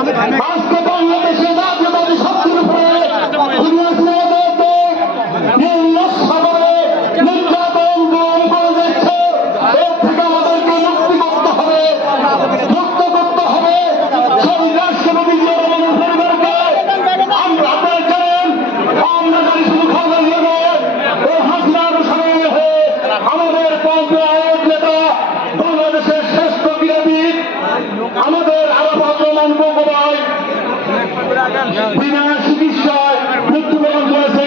আজকে বাংলাদেশে জাতীয়তাবাদী শক্তির উপরে নির্যাতন গ্রহণ করে যাচ্ছে। এর থেকে আমাদেরকে মুক্তি করতে হবে, মুক্ত করতে হবে সেই রাষ্ট্রপতি জিয়াউর পরিবারকে। আপনারা জানেন আমরা যদি শুধু খবর দিয়ে এই হাসিনার অনুসারী হয়ে আমাদের পঞ্চায়েত নেতা বাংলাদেশের শ্রেষ্ঠ ক্রীড়াবিদ আমাদের আরাফাত রহমান বঙ্গভাই বিনা চিকিৎসায় মৃত্যুবরণ করেছে।